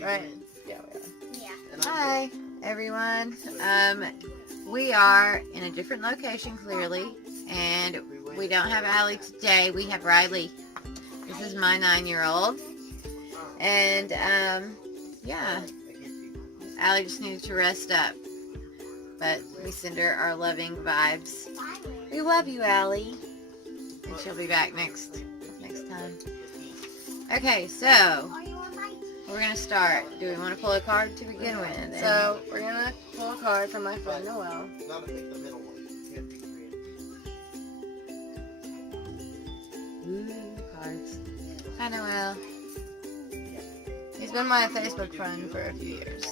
Right? Yeah, we are. Yeah. Hi, everyone. We are in a different location, clearly, and we don't have Allie today. We have Riley. This is my 9-year-old, and yeah, Allie just needed to rest up, but we send her our loving vibes. We love you, Allie, and she'll be back next time. Okay, so we're gonna start. Do we want to pull a card to begin with? So we're gonna pull a card from my friend Noel. Ooh, cards. Hi, Noel. He's been my Facebook friend for a few years.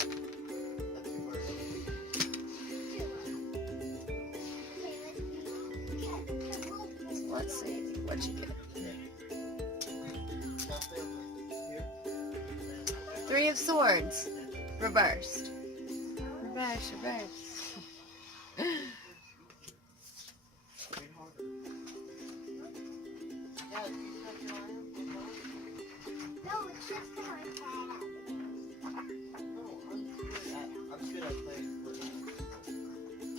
Let's see what you get. 3 of Swords, reversed. Reverse. No, it's just I'm good at playing football.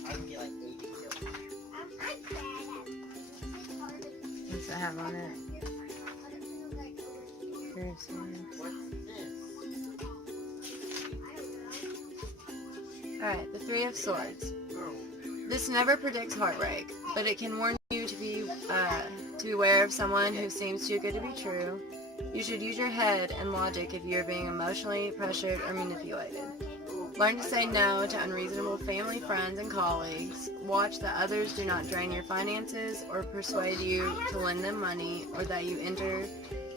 I can get like 80 kills. I'm bad at it. What's that have on it? Three of Swords. What's this? Alright, the 3 of Swords. This never predicts heartbreak, but it can warn you to be aware of someone who seems too good to be true. You should use your head and logic if you're being emotionally pressured or manipulated. Learn to say no to unreasonable family, friends, and colleagues. Watch that others do not drain your finances or persuade you to lend them money, or that you enter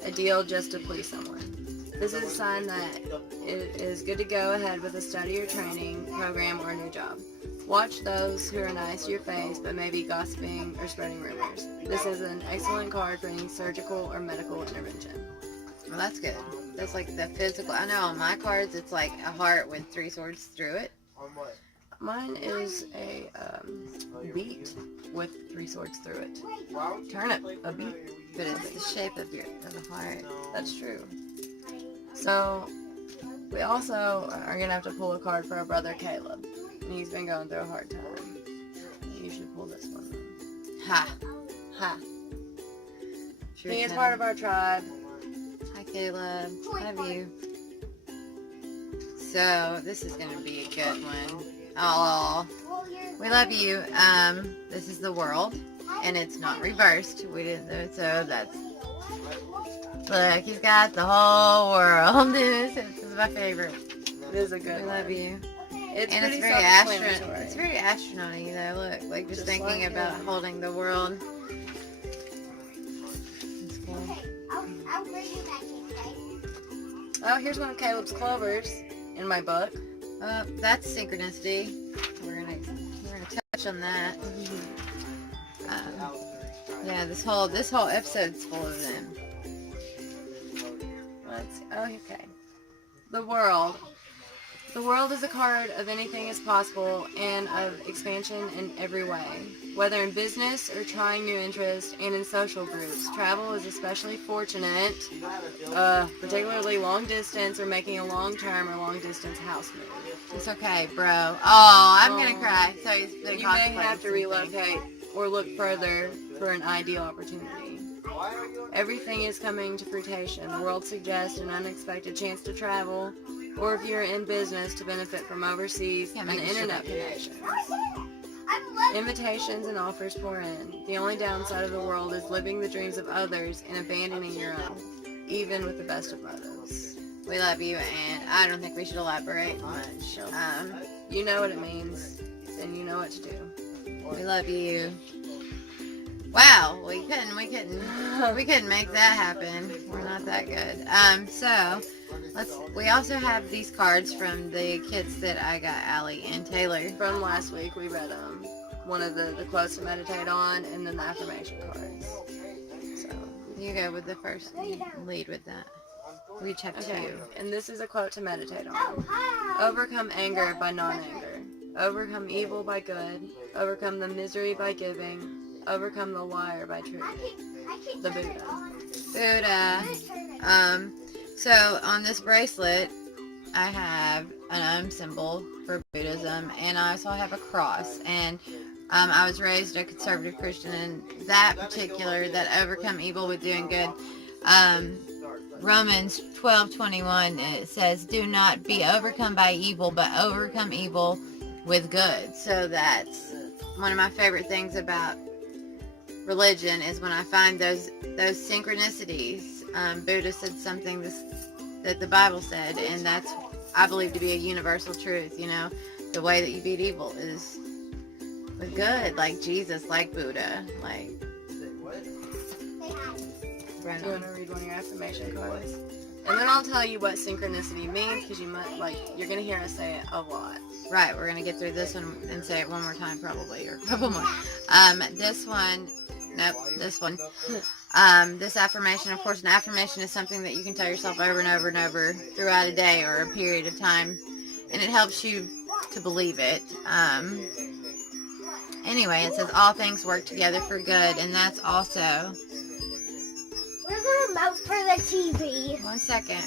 a deal just to please someone. This is a sign that it is good to go ahead with a study or training program or a new job. Watch those who are nice to your face but may be gossiping or spreading rumors. This is an excellent card for any surgical or medical intervention. Well, that's good. That's like the physical. I know on my cards it's like a heart with 3 swords through it. On what? Mine is a beet with 3 swords through it. Why would you Turnip, play a beet. But it's the shape of the heart. That's true. So, we also are going to have to pull a card for our brother Caleb. And he's been going through a hard time. You should pull this one then. Ha. Ha. Sure He is can. part of our tribe. Hi, Caleb. Love you. So, this is going to be a good one. Oh, we love you. This is the world, and it's not reversed. We didn't know, so that's... Look, he's got the whole world. This is my favorite. It is a good We one. love you. It's And it's pretty very self-explanatory. It's very astronaut-y, though. Look, like just Just thinking like about him. holding the world. It's cool. Okay, I'll bring you back in, okay? Oh, here's one of Caleb's clovers in my book. That's synchronicity. We're gonna touch on that. Yeah, this whole episode's full of them. Let's see. Oh, okay. The world. The world is a card of anything is possible and of expansion in every way. Whether in business or trying new interests and in social groups, travel is especially fortunate, particularly long distance or making a long-term or long-distance house move. It's okay, bro. Oh, I'm gonna Oh. cry. So he's been You may have to contemplating something. relocate or look further for an ideal opportunity. Everything is coming to fruition. The world suggests an unexpected chance to travel, or if you're in business, to benefit from overseas Yeah, and maybe internet she'll- connections. I'm loving Invitations and offers pour in. The only downside of the world is living the dreams of others and abandoning your own, even with the best of motives. We love you, and I don't think we should elaborate much. You know what it means, and you know what to do. We love you. Wow, we couldn't make that happen. We're not that good. So we also have these cards from the kits that I got Allie and Taylor. From last week, we read one of the quotes to meditate on, and then the affirmation cards. So, You go with the first lead with that. We each have okay, two. and this is a quote to meditate on. Oh, hi. Overcome anger by non-anger. Overcome evil by good. Overcome the misery by giving. Overcome the liar by truth. The Buddha. Buddha. So on this bracelet, I have an symbol for Buddhism, and I also have a cross. And I was raised a conservative Christian, and that particular, that overcome evil with doing good, Romans 12:21, it says, do not be overcome by evil, but overcome evil with good. So that's one of my favorite things about religion, is when I find those synchronicities. Buddha said something that the Bible said, and that's, I believe, to be a universal truth. You know, the way that you beat evil is with good, like Jesus, like Buddha, like. Do you want to read one of your affirmation cards? And then I'll tell you what synchronicity means, because you might, like, you're gonna hear us say it a lot. Right, we're gonna get through this one and say it one more time, probably, or a couple more. This one. Nope, this one. This affirmation, of course, an affirmation is something that you can tell yourself over and over and over throughout a day or a period of time, and it helps you to believe it. Anyway, it says all things work together for good, and that's also... Where's the remote for the TV? 1 second.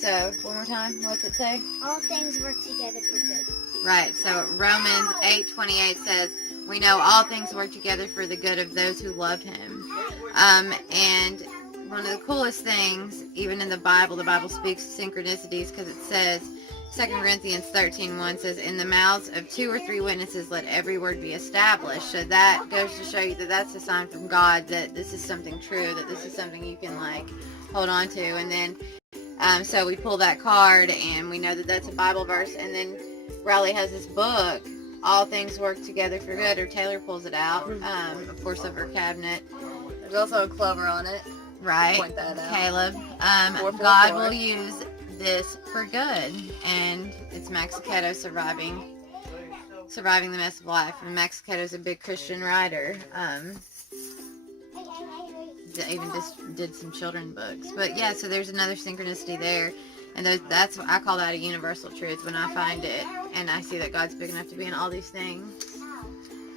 So, one more time, what's it say? All things work together for good. Right, so Romans 8:28 says, we know all things work together for the good of those who love him. And one of the coolest things, even in the Bible speaks synchronicities, because it says, 2 Corinthians 13:1 says, in the mouths of 2 or 3 witnesses let every word be established. So that goes to show you that that's a sign from God that this is something true, that this is something you can, like, hold on to. And then, so we pull that card, and we know that that's a Bible verse. And then Riley has this book, All Things Work Together for Good, or Taylor pulls it out, of course, of her cabinet. There's also a clover on it. Right, Point that out. Caleb. 444. God will use this for good, and it's Max Lucado surviving the mess of life. And Max Lucado is a big Christian writer. Even just did some children books. But yeah, so there's another synchronicity there, and that's, I call that a universal truth when I find it, and I see that God's big enough to be in all these things.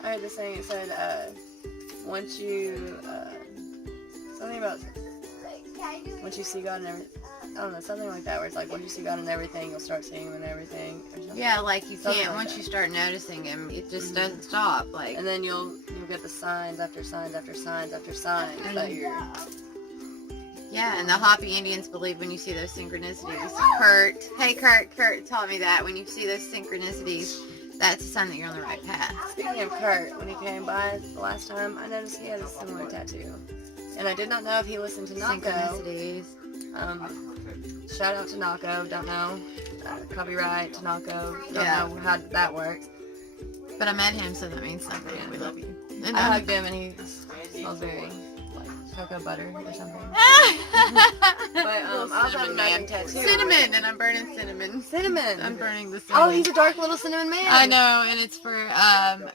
I heard this thing, it said, once you, something about, once you see God in everything, I don't know, something like that, where it's like, once you see God in everything, you'll start seeing Him in everything, or something. Yeah, like you Something can't, like once that. you start noticing Him, it just doesn't stop, like. And then you'll get the signs after signs after signs after signs that you're... Yeah, and the Hopi Indians believe when you see those synchronicities. Kurt taught me that. When you see those synchronicities, that's a sign that you're on the right path. Speaking of Kurt, when he came by the last time, I noticed he had a similar tattoo. And I did not know if he listened to Nako. Synchronicities. Shout out to Nako, don't know. Copyright to Nako, don't Yeah. know how that works. But I met him, so that means something. We love you. I hugged him and he smells very like cocoa butter or something. But I also have a matching tattoo. Cinnamon, and I'm burning cinnamon. Cinnamon. I'm burning the cinnamon. Oh, he's a dark little cinnamon man. I know, and it's for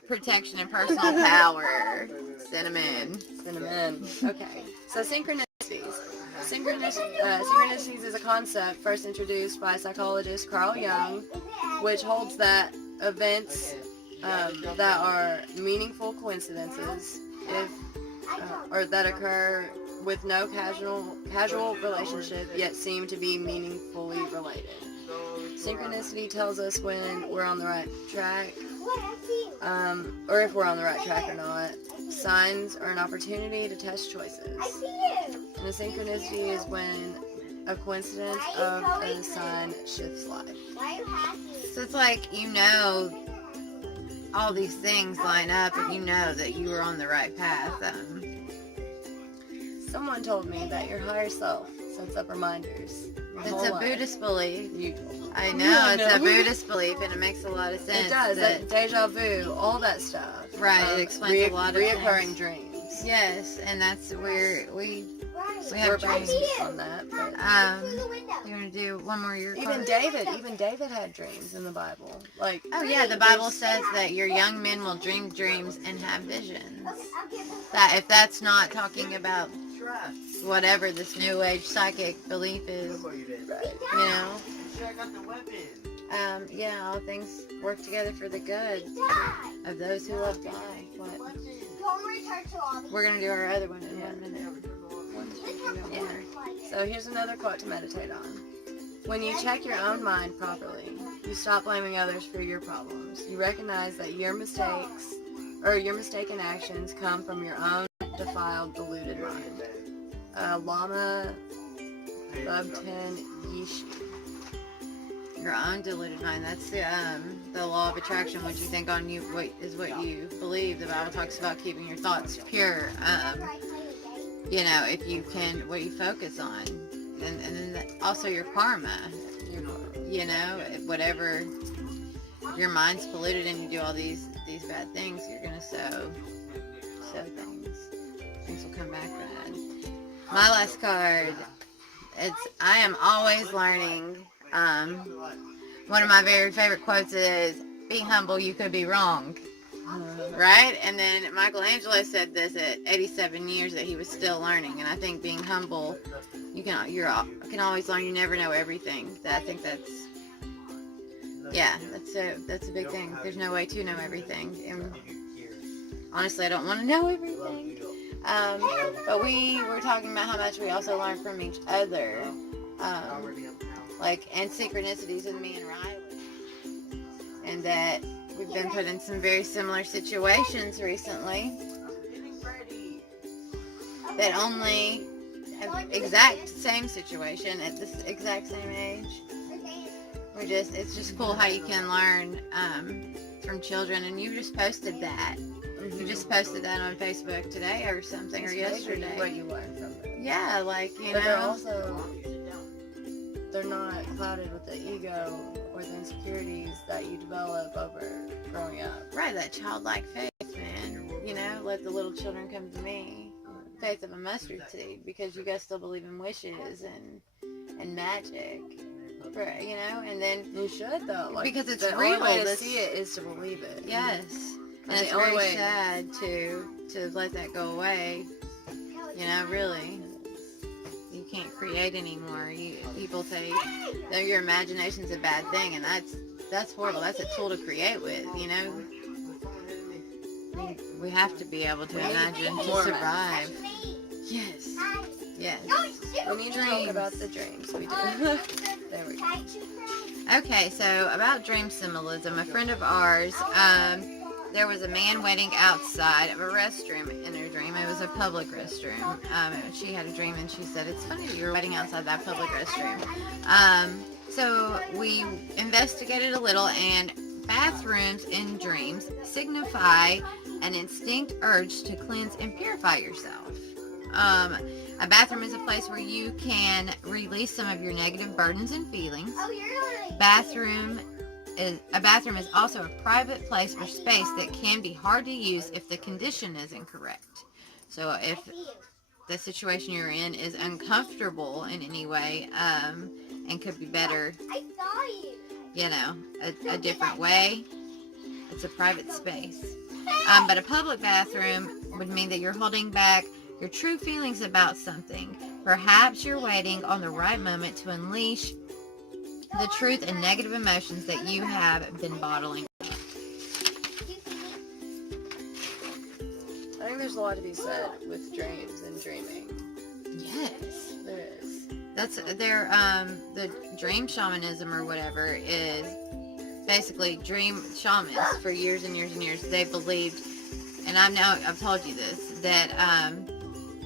protection and personal power. Cinnamon. Cinnamon. Okay. So synchronicities. Synchronicities is a concept first introduced by psychologist Carl Jung, which holds that events that are meaningful coincidences, or that occur with no casual relationship yet seem to be meaningfully related. Synchronicity tells us when we're on the right track, or if we're on the right track or not. Signs are an opportunity to test choices. And a synchronicity is when a coincidence of a sign shifts life. So it's like, you know, all these things line up, and you know that you were on the right path. Someone told me that your higher self sets up reminders. your It's whole a life. Buddhist belief. You told me. I know, Yeah, I it's know. a Buddhist belief, and it makes a lot of sense. It does. That deja vu, all that stuff. Right, it explains a lot of reoccurring things. dreams. Yes, and that's where we We're have dreams. based on that. But You want to do one more year? even David had dreams in the Bible. Like, Oh yeah, the Bible says that your young men will dream dreams and have visions. That if that's not talking about whatever this new age psychic belief is, you know. Yeah, all things work together for the good of those who love God. What? We're gonna do our other one in 1 minute. Yeah. So here's another quote to meditate on. When you check your own mind properly, you stop blaming others for your problems. You recognize that your mistakes or your mistaken actions come from your own defiled, deluded mind. Lama Bubten Yishi. Your own deluded mind. That's the law of attraction. What you think on you is what you believe. The Bible talks about keeping your thoughts pure. You know, if you can, what you focus on, and then also your karma. You know, whatever. If your mind's polluted and you do all these bad things, you're gonna sow things. Things will come back bad. My last card. I am always learning. One of my very favorite quotes is, "Be humble, you could be wrong." Right? And then Michelangelo said this at 87 years that he was still learning. And I think being humble, you can always learn. You never know everything. I think that's a big thing. There's no way to know everything. And honestly, I don't want to know everything. But we were talking about how much we also learn from each other. And synchronicities with me and Riley. And that we've been put in some very similar situations recently. That only exact same situation at this exact same age. It's just cool how you can learn from children. And you just posted that. You just posted that on Facebook today or something, or yesterday. What you learn from it. Yeah, they're not clouded with the ego or the insecurities that you develop over growing up. Right, that childlike faith, man. You know, let the little children come to me. Faith of a mustard seed, because you guys still believe in wishes and magic. And then you should though, because it's the real. Only way to see it is to believe it. Yes, and it's very sad to let that go away. Really. You can't create anymore. People say that your imagination's a bad thing, and that's horrible. That's a tool to create with, We have to be able to imagine to survive. Yes. We need to talk about the dreams. We do. There we go. Okay, so about dream symbolism, a friend of ours, there was a man waiting outside of a restroom in her dream. It was a public restroom. She had a dream and she said, "It's funny that you're waiting outside that public restroom." So we investigated a little, and bathrooms in dreams signify an instinct urge to cleanse and purify yourself. A bathroom is a place where you can release some of your negative burdens and feelings. A bathroom is also a private place or space that can be hard to use if the condition is incorrect. So if the situation you're in is uncomfortable in any way, and could be better, a different way, it's a private space. But a public bathroom would mean that you're holding back your true feelings about something. Perhaps you're waiting on the right moment to unleash the truth and negative emotions that you have been bottling up. I think there's a lot to be said with dreams and dreaming. Yes, there is. That's the dream shamanism or whatever is basically dream shamans for years and years and years. They believed, and I've told you this, that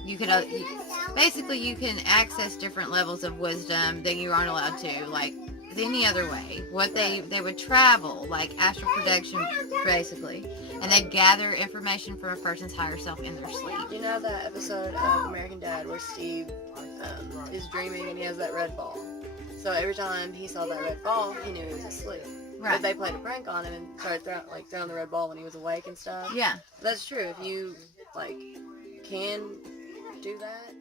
you can access different levels of wisdom that you aren't allowed to, like any other way. What they would travel, like astral projection, basically, and they'd gather information from a person's higher self in their sleep. You know that episode of American Dad where Steve is dreaming and he has that red ball? So every time he saw that red ball, he knew he was asleep. Right. But they played a prank on him and started throwing the red ball when he was awake and stuff. Yeah. That's true. If you can do that,